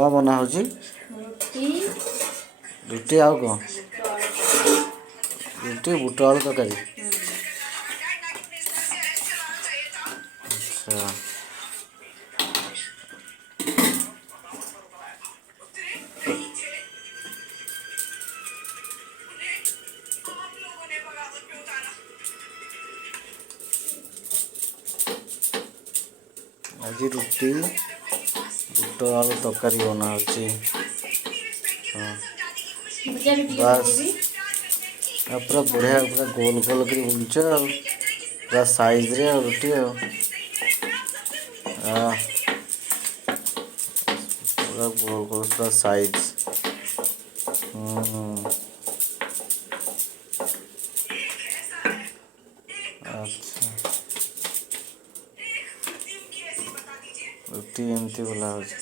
କ'ଣ ବନା ହେଉଛି? ରୁଟି ଆଉ କ'ଣ? ରୁଟି ବୁଟ ଆଳୁ ତରକାରୀ। ଆଚ୍ଛା। ଆଜି ରୁଟି ବୁଟ ଆଳୁ ତରକାରୀ ବନା ହେଉଛି। ହଁ ବାସ୍ ପୁରା ବଢ଼ିଆ, ପୁରା ଗୋଲ ଗୋଲ କରି ବୁଲୁଛ ଆଉ, ପୁରା ସାଇଜ୍ରେ ଆଉ ରୁଟି ଆଉ ପୁରା ଗୋଲ ଗୋଲ ପୁରା ସାଇଜ୍। ଆଚ୍ଛା, ରୁଟି ଏମିତି ବୋଲା ହେଉଛି।